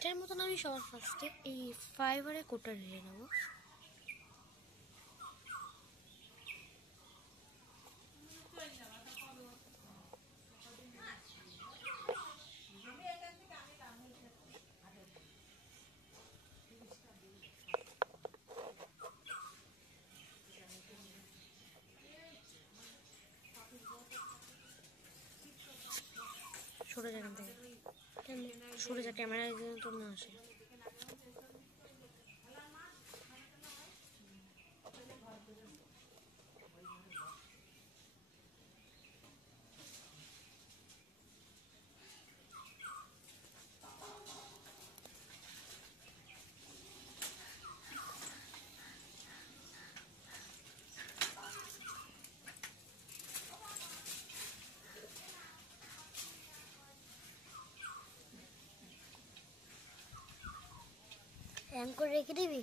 এটার মতন আমি সবার ফার্স্টে এই ফাইবারে কোটটা ঢেলে নেবো। সরে যাবেন থেকে সরে যা, ক্যামেরায় তো না আসে। এম করে রেখে দিবি।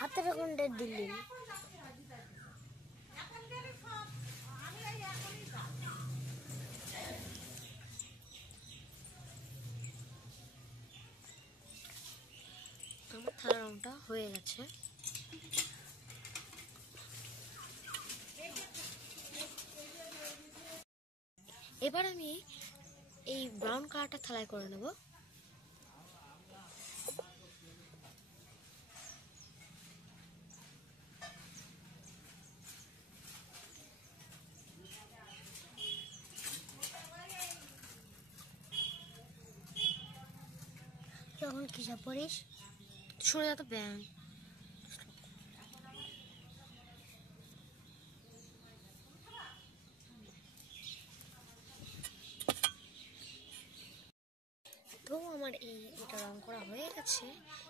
হাতের এখন ডেট দিলি আমার থালা রংটা হয়ে গেছে। এবার আমি এই ব্রাউন কালারটা থালায় করে নেব। যখন কিসব পড়িস সরে যা তো ব্যাং। তো আমার এটা রং করা হয়ে গেছে।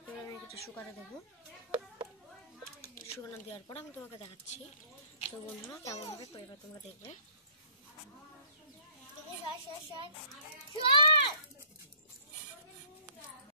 এবার আমি একটু শুকাতে দেবো। শুকানো দেওয়ার পর আমি তোমাকে দেখাচ্ছি। তো বন্ধুরা কেমন হবে এবার তোমরা দেখবে।